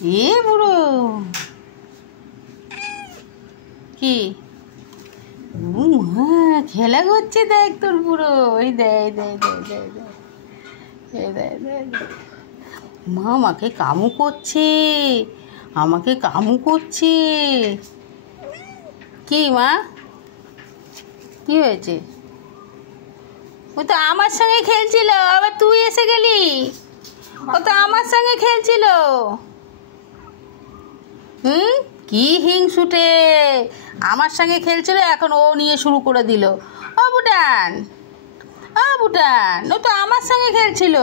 এ বুড়ো কি খেলা করছে, দেখ তোর বুড়ো। এই দেয় দেয় দেয় দেয় দেয় এই দেয় দেয় মা আমাকে কামু করছে, আমাকে কামু করছে। কি মা, কি হয়েছে? ও তো আমার সঙ্গে খেলছিল, আবার তুই এসে গেলি। ও তো আমার সঙ্গে খেলছিল। কি হিংসুটে, আমার সঙ্গে খেলছিল, এখন ও নিয়ে শুরু করে দিল। ও বুটান, ও বুটান, ও তো আমার সঙ্গে খেলছিল।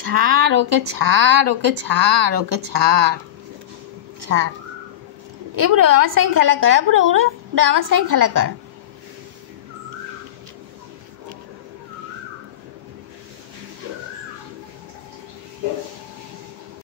ছাড় ওকে, ছাড় ওকে, ছাড় ওকে, ছাড় ছাড়। এ বুড়ো আমার সঙ্গে খেলা কর, বুড়ো বুড়ো আমার সঙ্গে খেলা কর।